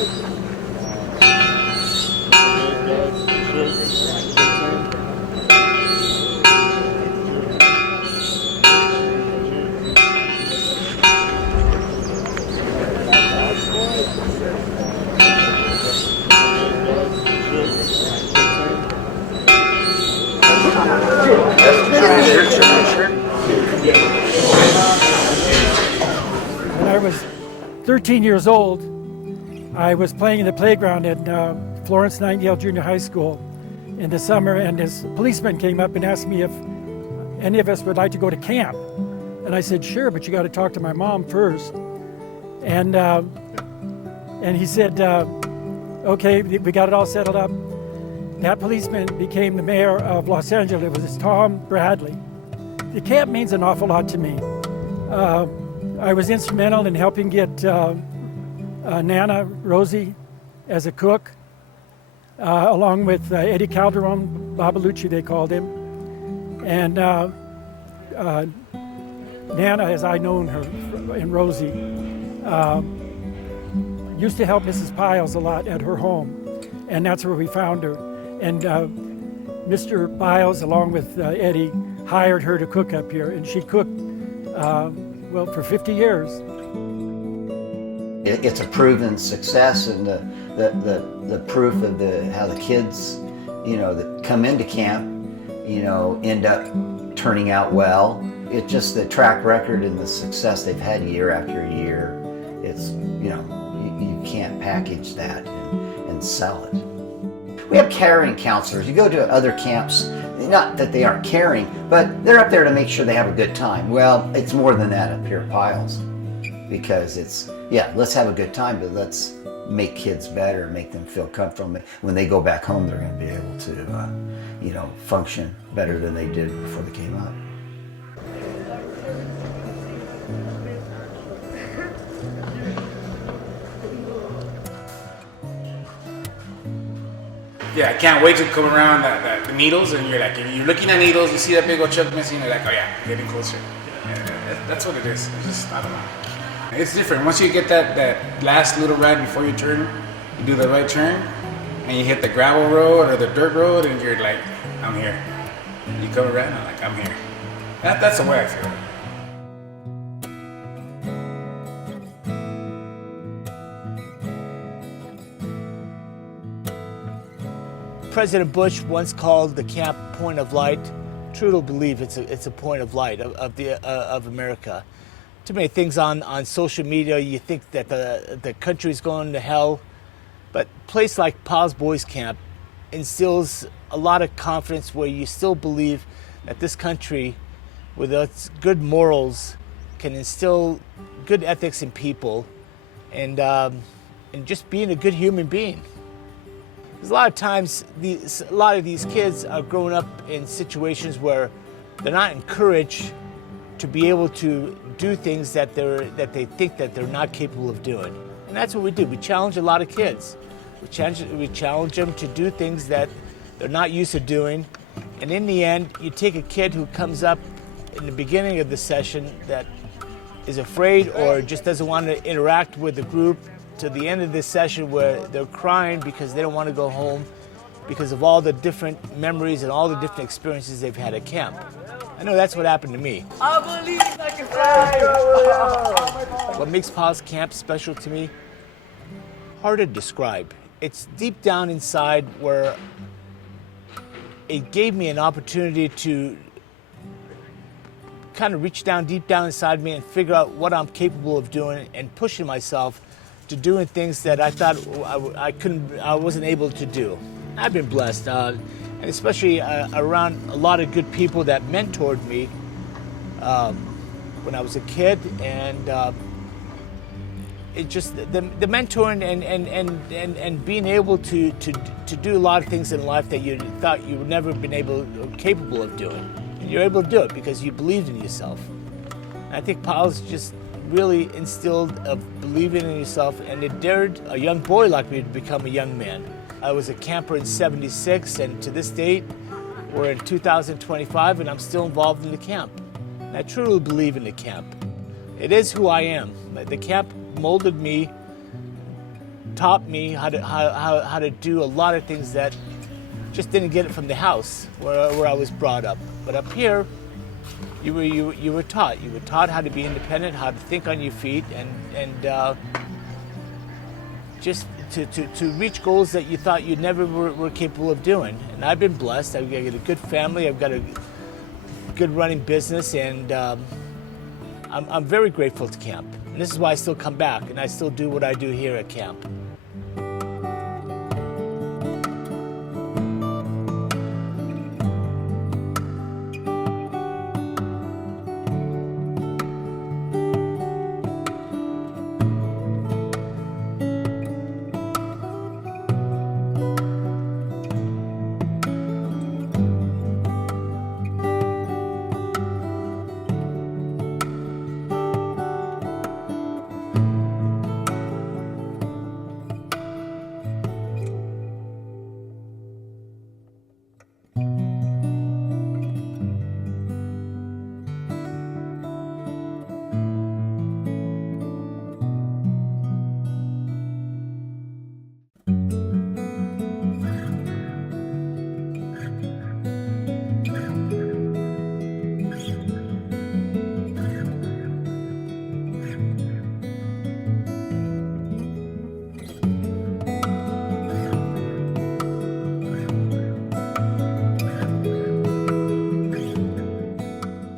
When I was 13 years old, I was playing in the playground at Florence Nightingale Junior High School in the summer, and this policeman came up and asked me if any of us would like to go to camp. And I said, sure, but you got to talk to my mom first. And he said, okay, we got it all settled up. That policeman became the mayor of Los Angeles. It was Tom Bradley. The camp means an awful lot to me. I was instrumental in helping get Nana, Rosie, as a cook, along with Eddie Calderon, Babalucci they called him. And Nana, as I known her, and Rosie, used to help Mrs. Pyles a lot at her home, and that's where we found her. And Mr. Pyles, along with Eddie, hired her to cook up here, and she cooked, well, for 50 years. It's a proven success, and the proof of how the kids, that come into camp, end up turning out well. It's just the track record and the success they've had year after year. It's, you can't package that and sell it. We have caring counselors. You go to other camps, not that they aren't caring, but they're up there to make sure they have a good time. Well, it's more than that up here at Pyles, because it's, let's have a good time, but let's make kids better, make them feel comfortable. When they go back home, they're going to be able to, function better than they did before they came up. Yeah, I can't wait to come around the needles, and you're looking at needles, you see that big old chuck missing, you're like, oh yeah, getting closer. Yeah, that's what it is. It's just, I don't know. It's different. Once you get that last little ride before you turn, you do the right turn, and you hit the gravel road or the dirt road, and you're like, I'm here. You come around, I'm like, I'm here. That's the way I feel. President Bush once called the camp point of light. Truly believe it's a point of light of America. Too many things on social media, you think that the country's going to hell, but a place like Pyles Boys Camp instills a lot of confidence, where you still believe that this country, with its good morals, can instill good ethics in people, and just being a good human being. Because a lot of times, a lot of these kids are growing up in situations where they're not encouraged to be able to do things that they think that they're not capable of doing. And that's what we do. We challenge a lot of kids. We challenge them to do things that they're not used to doing. And in the end, you take a kid who comes up in the beginning of the session that is afraid or just doesn't want to interact with the group, to the end of this session where they're crying because they don't want to go home because of all the different memories and all the different experiences they've had at camp. I know that's what happened to me. I believe I can fly. What makes Pyles Camp special to me? Hard to describe. It's deep down inside where it gave me an opportunity to kind of reach down deep down inside me and figure out what I'm capable of doing and pushing myself to doing things that I thought I wasn't able to do. I've been blessed, and especially around a lot of good people that mentored me when I was a kid, and it just the mentoring and being able to do a lot of things in life that you thought you would never been capable of doing, and you're able to do it because you believed in yourself. And I think Pyles just really instilled of believing in yourself, and it dared a young boy like me to become a young man. I was a camper in '76, and to this date, we're in 2025, and I'm still involved in the camp. And I truly believe in the camp. It is who I am. The camp molded me, taught me how to do a lot of things that just didn't get it from the house where I was brought up. But up here, you were taught. You were taught how to be independent, how to think on your feet, and just to reach goals that you thought you never were capable of doing. And I've been blessed. I've got a good family. I've got a good running business, and I'm very grateful to camp. And this is why I still come back, and I still do what I do here at camp.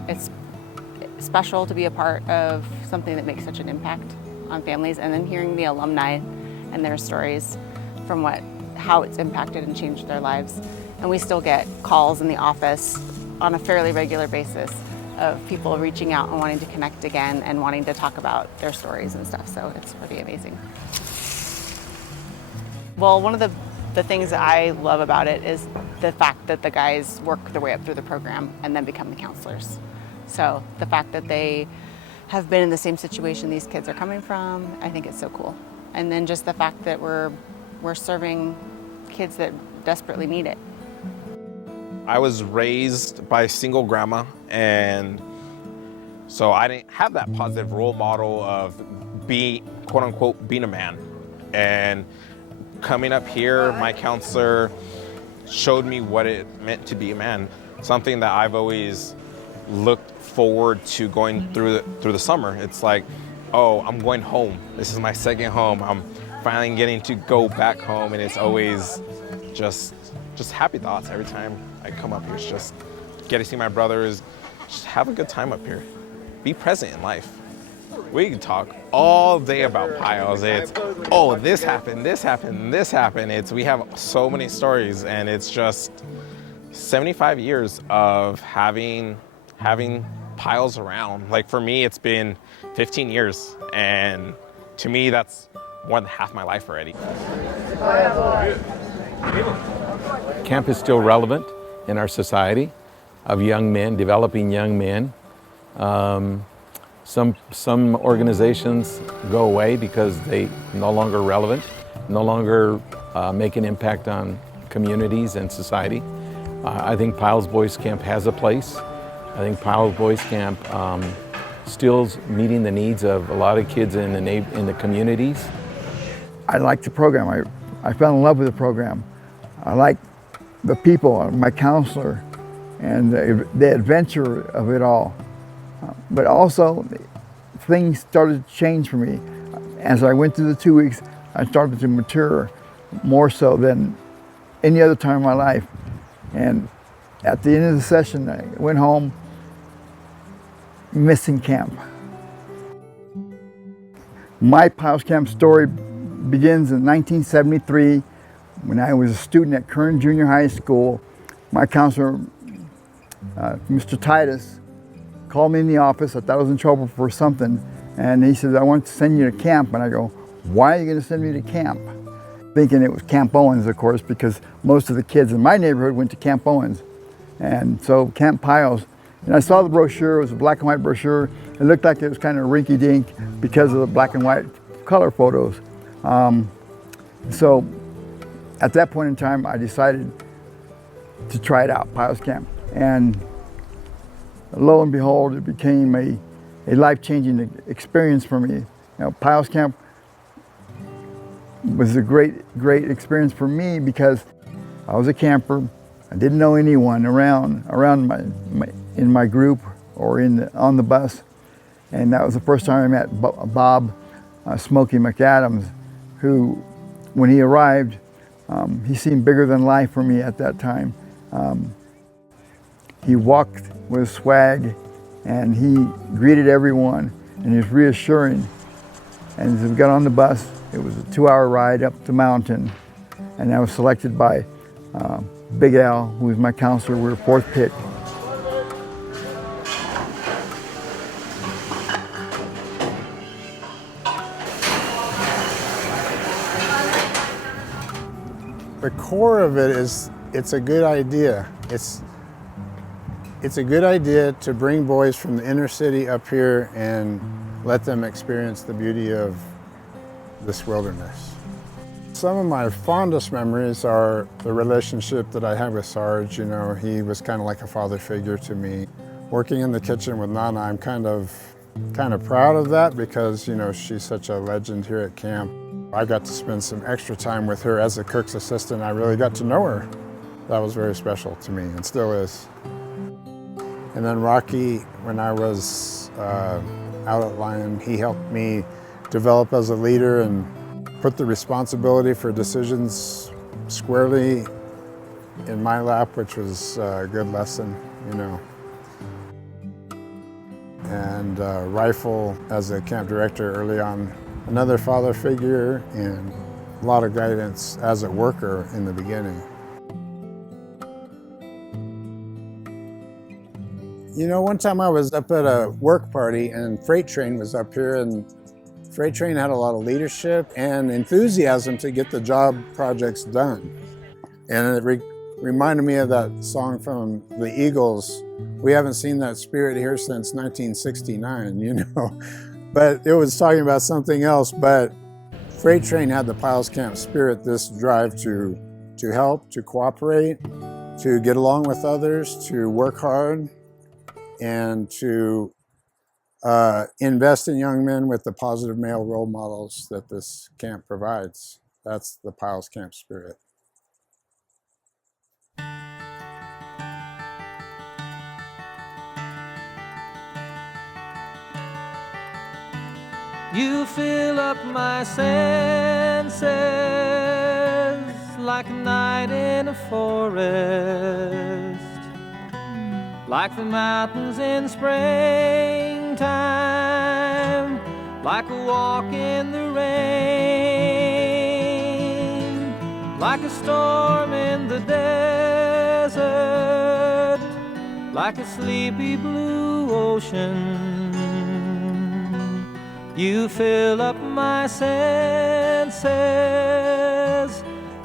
It's special to be a part of something that makes such an impact on families, and then hearing the alumni and their stories from how it's impacted and changed their lives. And we still get calls in the office on a fairly regular basis of people reaching out and wanting to connect again and wanting to talk about their stories and stuff, so it's pretty amazing. Well, one of the things that I love about it is the fact that the guys work their way up through the program and then become the counselors. So the fact that they have been in the same situation these kids are coming from, I think it's so cool. And then just the fact that we're serving kids that desperately need it. I was raised by a single grandma, and so I didn't have that positive role model of quote unquote, being a man. And coming up here, my counselor showed me what it meant to be a man. Something that I've always looked forward to going through the summer. It's like, oh, I'm going home. This is my second home. I'm finally getting to go back home, and it's always just happy thoughts every time I come up here. It's just get to see my brothers, just have a good time up here. Be present in life. We can talk all day about Pyles. It's, oh, this happened, this happened, this happened. We have so many stories, and it's just 75 years of having Pyles around. Like for me, it's been 15 years, and to me, that's more than half my life already. Camp is still relevant in our society of young men, developing young men. Some organizations go away because they no longer relevant, no longer make an impact on communities and society. I think Pyles Boys Camp has a place. I think Pyles Boys Camp still's meeting the needs of a lot of kids in the communities. I like the program. I fell in love with the program. I like the people, my counselor, and the adventure of it all. But also, things started to change for me. As I went through the 2 weeks, I started to mature more so than any other time in my life. And at the end of the session, I went home missing camp. My Pyles Camp story begins in 1973 when I was a student at Kern Junior High School. My counselor, Mr. Titus, called me in the office. I thought I was in trouble for something, and he said, I want to send you to camp. And I go, why are you going to send me to camp? Thinking it was Camp Owens, of course, because most of the kids in my neighborhood went to Camp Owens. And so Camp Pyles. And I saw the brochure. It was a black and white brochure. It looked like it was kind of rinky-dink because of the black and white color photos. So at that point in time, I decided to try it out, Pyles Camp. And lo and behold, it became a life-changing experience for me. You know, Pyles Camp was a great experience for me because I was a camper. I didn't know anyone around in my group or on the bus, and that was the first time I met Bob Smokey McAdams, who, when he arrived, he seemed bigger than life for me at that time. He walked with swag, and he greeted everyone, and he was reassuring. And as we got on the bus, it was a 2-hour ride up the mountain, and I was selected by Big Al, who was my counselor. We were 4th pick. The core of it is, it's a good idea. It's a good idea to bring boys from the inner city up here and let them experience the beauty of this wilderness. Some of my fondest memories are the relationship that I had with Sarge. You know, he was kind of like a father figure to me. Working in the kitchen with Nana, I'm kind of proud of that because, you know, she's such a legend here at camp. I got to spend some extra time with her as a cook's assistant. I really got to know her. That was very special to me and still is. And then Rocky, when I was out at Lion, he helped me develop as a leader and put the responsibility for decisions squarely in my lap, which was a good lesson, you know. And Rifle, as a camp director early on, another father figure and a lot of guidance as a worker in the beginning. You know, one time I was up at a work party and Freight Train was up here, and Freight Train had a lot of leadership and enthusiasm to get the job projects done. And it reminded me of that song from the Eagles, "We haven't seen that spirit here since 1969, you know." But it was talking about something else, but Freight Train had the Pyles Camp spirit, this drive to help, to cooperate, to get along with others, to work hard, and to invest in young men with the positive male role models that this camp provides. That's the Pyles Camp spirit. You fill up my senses like a night in a forest, like the mountains in springtime, like a walk in the rain, like a storm in the desert, like a sleepy blue ocean. You fill up my senses,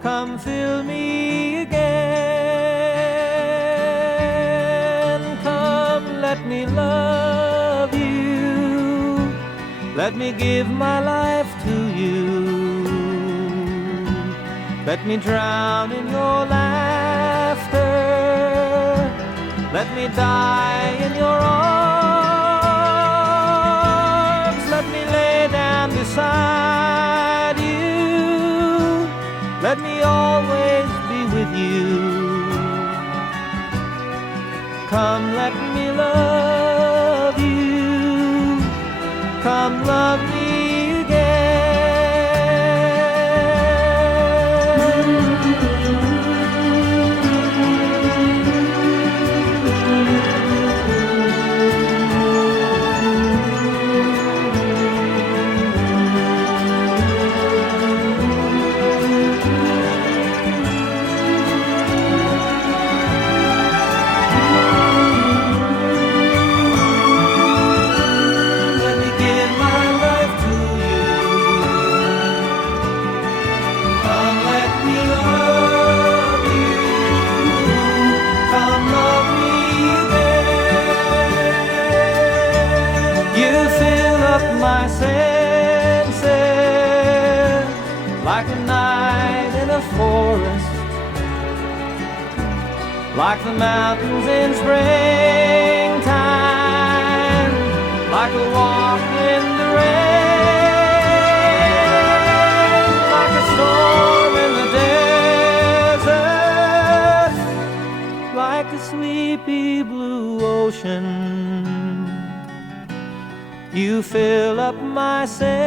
come fill me again. Come, let me love you, let me give my life to you. Let me drown in your laughter, let me die in your arms. Let me lay down beside you, let me always be with you. Come, let me love you, come love me my senses, like a night in a forest, like the mountains in springtime, like a walk in the rain, like a storm myself.